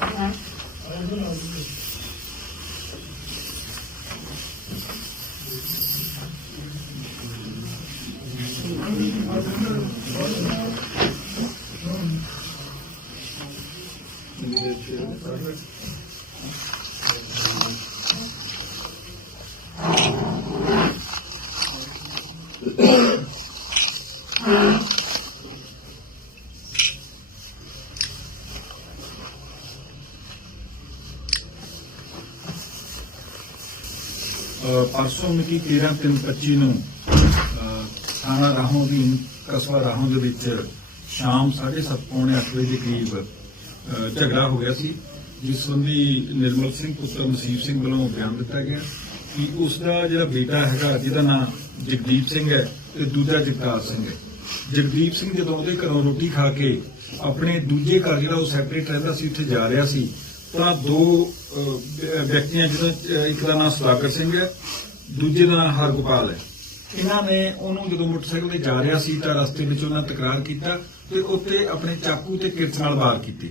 Hı. Thank you. ਪਰਸੋਂ ਮਿਤੀ 13/3/25 ਨੂੰ ਅ, ਥਾਣਾ ਰਾਹੋਂ ਦੀ ਕਸਬਾ ਰਾਹੋਂ ਦੇ ਵਿੱਚ ਸ਼ਾਮ 7:30 ਪੌਣੇ ਅੱਠ ਵਜੇ ਦੇ ਕਰੀਬ ਝਗੜਾ ਹੋ ਗਿਆ ਸੀ ਜਿਸ ਸੰਬੰਧੀ ਨਿਰਮਲ ਸਿੰਘ ਪੁੱਤਰ ਮਸੀਹ ਸਿੰਘ ਵੱਲੋਂ ਬਿਆਨ ਦਿੱਤਾ ਗਿਆ ਕਿ ਉਸ ਦਾ ਜਿਹੜਾ ਬੇਟਾ ਹੈਗਾ ਜਿਹਦਾ ਨਾਮ ਜਗਦੀਪ ਸਿੰਘ ਹੈ ਤੇ ਦੂਜਾ ਜਗਤਾਰ ਸਿੰਘ ਹੈ। ਜਗਦੀਪ ਸਿੰਘ ਜਦੋਂ ਉਹਦੇ ਘਰੋਂ ਰੋਟੀ ਖਾ ਕੇ ਆਪਣੇ ਦੂਜੇ ਘਰ ਜਿਹੜਾ ਉਹ ਸੈਪਰੇਟ ਰਹਿੰਦਾ ਸੀ ਉੱਥੇ ਜਾ ਰਿਹਾ ਸੀ ਤਾਂ ਦੋ ਵਿਅਕਤੀਆਂ ਜਿਹਦਾ ਇੱਕ ਦਾ ਨਾਮ ਸੁਦਾਗਰ ਸਿੰਘ ਹੈ, ਦੂਜੇ ਦਾ ਨਾਮ ਹਰਗੋਪਾਲ ਹੈ। ਇਹਨਾਂ ਨੇ ਉਹਨੂੰ ਜਦੋਂ ਮੋਟਰਸਾਈਕਲ ਤੇ ਜਾ ਰਿਹਾ ਸੀ ਤਾਂ ਰਸਤੇ ਵਿੱਚ ਉਹਨਾਂ ਤਕਰਾਰ ਕੀਤਾ ਤੇ ਉੱਤੇ ਆਪਣੇ ਚਾਕੂ ਤੇ ਕਿਰਚ ਨਾਲ ਵਾਰ ਕੀਤੀ।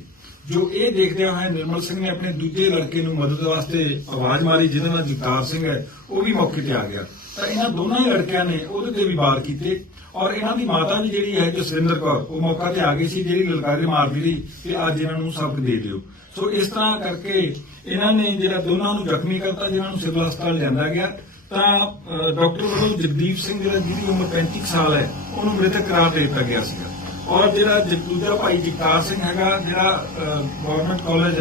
ਜੋ ਇਹ ਦੇਖਦਿਆਂ ਹੋਇਆ ਨਿਰਮਲ ਸਿੰਘ ਨੇ ਆਪਣੇ ਦੂਜੇ ਲੜਕੇ ਨੂੰ ਮਦਦ ਵਾਸਤੇ ਆਵਾਜ਼ ਮਾਰੀ, ਜਿਹਦੇ ਨਾਲ ਜਗਤਾਰ ਸਿੰਘ ਹੈ, ਉਹ ਵੀ ਮੌਕੇ ਤੇ ਆ ਗਿਆ। ਤਾਂ ਇਹਨਾਂ ਦੋਨਾਂ ਹੀ ਲੜਕਿਆਂ ਨੇ ਉਹਦੇ ਤੇ ਵੀ ਵਾਰ ਕੀਤੇ। ਔਰ ਇਹਨਾਂ ਦੀ ਮਾਤਾ ਵੀ ਜਿਹੜੀ ਹੈ ਜਸਵਿੰਦਰ ਕੌਰ, ਉਹ ਮੌਕਾ ਤੇ ਆ ਗਈ ਸੀ ਜਿਹੜੀ ਲਲਕਾਰੇ ਮਾਰਦੀ ਰਹੀ ਕਿ ਅੱਜ ਇਹਨਾਂ ਨੂੰ ਸਬਕ ਦੇ ਦਿਓ। ਸੋ ਇਸ ਤਰ੍ਹਾਂ ਕਰਕੇ ਇਹਨਾਂ ਨੇ ਜਿਹੜਾ ਦੋਨਾਂ ਨੂੰ ਜ਼ਖਮੀ ਕਰਤਾ, ਜਿਨ੍ਹਾਂ ਨੂੰ ਸਿਵਲ ਹਸਪਤਾਲ ਲਿਆਂਦਾ ਗਿਆ, ਤਾਂ ਡਾਕਟਰ ਵੱਲੋਂ ਜਗਦੀਪ ਸਿੰਘ ਜਿਹੜਾ ਜਿਹਦੀ ਉਮਰ 35 ਸਾਲ ਹੈ, ਉਹਨੂੰ ਮ੍ਰਿਤਕ ਕਰਾਰ ਦੇ ਦਿੱਤਾ ਗਿਆ ਸੀਗਾ। ਔਰ ਜਿਹੜਾ ਦੂਜਾ ਭਾਈ ਜਗਤਾਰ ਸਿੰਘ ਹੈਗਾ, ਜਿਹੜਾ ਗਵਰਨਮੈਂਟ ਕਾਲਜ,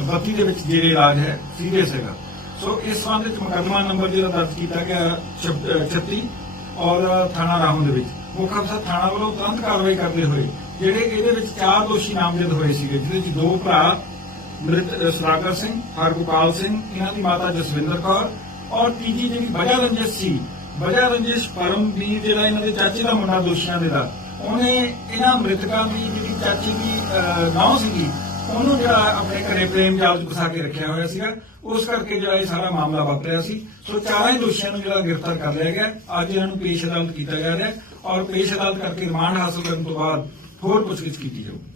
ਬੱਤੀ ਦੇ ਵਿੱਚ ਜਿਹੜੇ ਇਲਾਜ ਹੈ, ਸੀਰੀਅਸ ਹੈਗਾ। ਸੋ ਇਸ ਸੰਬੰਧ ਵਿੱਚ ਮੁਕੱਦਮਾ ਨੰਬਰ ਜਿਹੜਾ ਦਰਜ ਕੀਤਾ ਗਿਆ, ਛਬ- 36 ਔਰ ਥਾਣਾ ਰਾਹੋਂ ਦੇ ਵਿੱਚ। ਮੁੱਖ ਅਫਸਰ ਥਾਣਾ ਵੱਲੋਂ ਤੁਰੰਤ ਕਾਰਵਾਈ ਕਰਦੇ ਹੋਏ ਜਿਹੜੇ ਇਹਦੇ ਵਿੱਚ ਚਾਰ ਦੋਸ਼ੀ ਨਾਮਜ਼ਦ ਹੋਏ ਸੀਗੇ ਜਿਹਦੇ ਵਿੱਚ ਦੋ ਭਰਾ ਮ੍ਰਿਤ ਅ, ਸਿੰਘ ਹਰਗੋਪਾਲ ਸਿੰਘ ਇਹਨਾਂ ਦੀ ਮਾਤਾ ਜਸਵਿੰਦਰ ਕੌਰ ਔਰ ਤੀਜੀ ਜਿਹੜੀ ਵਜਾ ਰੰਜਿਸ਼ ਸੀ ਵਜਾ ਰੰਜਿਸ਼ ਪਰਮਵੀਰ ਜਿਹੜਾ ਇਹਨਾਂ ਦੇ ਚਾਚੇ ਦਾ ਮੁੰਡਾ ਦੋਸ਼ੀਆਂ ਦੇ ਦਾ ਉਹਨੇ ਇਹਨਾਂ ਮ੍ਰਿਤਕਾਂ ਦੀ ਜਿਹੜੀ ਚਾਚੀ ਦੀ ਨਾਮ ਸੀਗੀ ਉਹਨੂੰ ਜਿਹੜਾ ਆਪਣੇ ਘਰੇ ਪ੍ਰੇਮ ਜਾਲ ਚ ਫਸਾ ਕੇ ਰੱਖਿਆ ਹੋਇਆ ਸੀਗਾ ਉਸ ਕਰਕੇ ਜਿਹੜਾ ਇਹ ਸਾਰਾ ਮਾਮਲਾ ਵਾਪਰਿਆ ਸੀ। ਸੋ ਚਾਰਾਂ ਹੀ ਦੋਸ਼ੀਆਂ ਨੂੰ ਜਿਹੜਾ ਗ੍ਰਿਫਤਾਰ ਕਰ ਲਿਆ ਗਿਆ। ਅੱਜ ਇਹਨਾਂ ਨੂੰ ਪੇਸ਼ ਅਦਾਲਤ ਕੀਤਾ ਜਾ ਰਿਹਾ ਔਰ ਪੇਸ਼ ਅਦਾਲਤ ਕਰਕੇ ਰਿਮਾਂਡ ਹਾਸਲ ਕਰਨ ਤੋਂ ਬਾਅਦ ਹੋਰ ਪੁੱਛਗਿੱਛ ਕੀਤੀ ਜਾਊਗੀ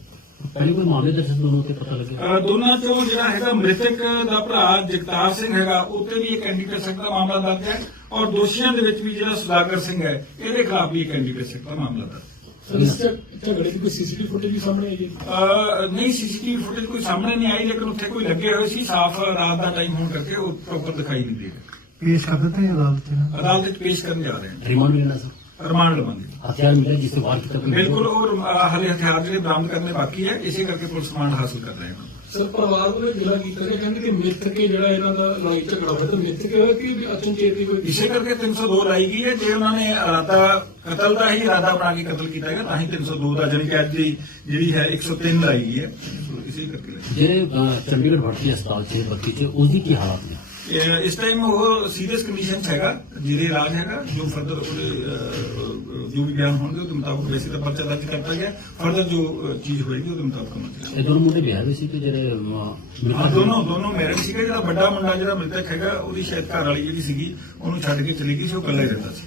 ਪਹਿਲੇ ਕੋਈ ਮਾਮਲੇ ਦਰਜ ਦੋਨੋਂ ਤੇ ਪਤਾ ਲੱਗਿਆ? ਦੋਨਾਂ ਚੋਂ ਜਿਹੜਾ ਹੈਗਾ ਮ੍ਰਿਤਕ ਦਾ ਭਰਾ ਜਗਤਾਰ ਸਿੰਘ ਹੈਗਾ ਉੱਤੇ ਵੀ ਇੱਕ ਐਨਡੀਪੀਐਸ ਐਕਟ ਦਾ ਮਾਮਲਾ ਦਰਜ ਹੈ ਔਰ ਦੋਸ਼ੀਆਂ ਦੇ ਵਿੱਚ ਵੀ ਜਿਹੜਾ ਸੁਦਾਗਰ ਸਿੰਘ ਹੈ ਇਹਦੇ ਖਿਲਾਫ ਵੀ ਇੱਕ ਐਨਡੀਪੀਐਸ ਐਕਟ ਦਾ ਮਾਮਲਾ ਦਰਜ ਹੈ। ਸਰ ਇਸ ਝ- ਝਗੜੇ ਦੀ ਕੋਈ ਸੀਸੀਟੀਵੀ ਫੁਟੇਜ ਵੀ ਸਾਹਮਣੇ ਆਈ ਹੈ ਅਹ ਨਹੀਂ ਸੀਸੀਟੀਵੀ ਫੁਟੇਜ ਕੋਈ ਸਾਹਮਣੇ ਨਹੀਂ ਆਈ ਲੇਕਿਨ ਉੱਥੇ ਕੋਈ ਲੱਗੇ ਹੋਏ ਸੀ ਸਾਫ਼ ਰਾਤ ਦਾ ਟਾਈਮ ਹੋਣ ਕਰਕੇ ਉਹ ਪ੍ਰੋਪਰ ਦਿਖਾਈ ਨਹੀਂ ਦੇ ਰਿਹਾ ਪੇਸ਼ ਕਰ ਦਿੱਤੇ ਜੀ ਅਦਾਲਤ ਵਿੱਚ ਪੇਸ਼ ਕਰਨ ਜਾ ਰਹੇ ਰਿਮਾਂਡ ਲੈਣਾ ਸਰ ਹਾਂ ਰਿਮਾਂਡ ਲਵਾਂਗੇ। ਹਥਿਆਰ ਮਿਲਿਆ ਜਿਸ ਤੋਂ ਵਾਰ ਕੀਤਾ ਕੋਈ ਬਿਲਕੁਲ ਉਹ ਹਲੇ ਹਥਿਆਰ ਜਿਹੜੇ ਬਰਾਮਦ ਕਰਨੇ ਬਾਕੀ ਹੈ ਇਸੇ ਕਰਕੇ ਪੁਲਿਸ ਰਿਮਾਂਡ ਹਾਸਲ ਕਰ ਰਹੇ ਹਾਂ। ਸਰ ਪਰਿਵਾਰ ਵੱਲੋਂ ਜ਼ਿਲ੍ਹਾ ਕੀਤਾ ਗਿਆ ਕਹਿੰਦੇ ਕਿ ਮਿੱਥ ਕੇ ਜਿਹੜਾ ਇਹਨਾਂ ਦਾ ਲੜਾਈ ਝਗੜਾ ਹੋਇਆ ਤਾਂ ਮਿੱਥ ਕੇ ਹੋਇਆ ਕਿ ਅਚਨਚੇਤ ਹੀ ਕੋਈ ਇਸੇ ਕਰਕੇ 302 ਲਾਈ ਗਈ ਹੈ ਜੇ ਉਹਨਾਂ ਨੇ ਇਰਾਦਾ ਕਤਲ ਦਾ ਹੀ ਇਰਾਦਾ ਬਣਾ ਕੇ ਕਤਲ ਕੀਤਾ ਹੈਗਾ ਤਾਂ ਹੀ 302 ਦਾ ਜਾਣੀ ਕਿ ਅੱਜ ਦੀ ਜਿਹੜੀ ਹੈ 103 ਲਾਈ ਗਈ ਹੈ ਇਸੇ ਕਰਕੇ। ਜਿਹੜੇ ਅਹ, ਚੰਡੀਗੜ੍ਹ ਭਰਤੀ ਹਸਪਤਾਲ 'ਚ ਬੱਤੀ 'ਚ ਉਸ ਦੀ ਕੀ ਹਾਲਾਤ ਨੇ ਇਸ ਟਾਈਮ ਉਹ ਸੀਰੀਅਸ ਕੰਡੀਸ਼ਨ ਹੈਗਾ ਜਿਹਦੇ ਇਲਾਜ ਹੈਗਾ ਜੋ ਫਰਦਰ ਉਹਦੇ ਜੋ ਵੀ ਬਿਆਨ ਹੋਣਗੇ ਉਹਦੇ ਮੁਤਾਬਕ ਵੈਸੇ ਤਾਂ ਪਰਚਾ ਦਰਜ ਕਰਤਾ ਗਿਆ ਫਰਦਰ ਜੋ ਚੀਜ਼ ਹੋਏਗੀ ਉਹਦੇ ਮੁਤਾਬਕ ਕਰਾਂਗੇ। ਇਹ ਦੋਨੋਂ ਮੁੰਡੇ ਬਿਹਾਰ ਵਿੱਚ ਸੀ ਕਿ ਜਿਹੜੇ ਹਾਂ ਦੋਨੋਂ ਦੋਨੋਂ ਮੈਰਿਡ ਸੀਗਾ ਜਿਹੜਾ ਵੱਡਾ ਮੁੰਡਾ ਜਿਹੜਾ ਮ੍ਰਿਤਕ ਹੈਗਾ ਉਹਦੀ ਸ਼ਾਇਦ ਘਰ ਵਾਲੀ ਜਿਹੜੀ ਸੀਗੀ ਉਹਨੂੰ ਛੱਡ ਕੇ ਚਲੀ ਗਈ ਸੀ ਉਹ ਇਕੱਲਾ ਹੀ ਰਹਿੰਦਾ ਸੀ।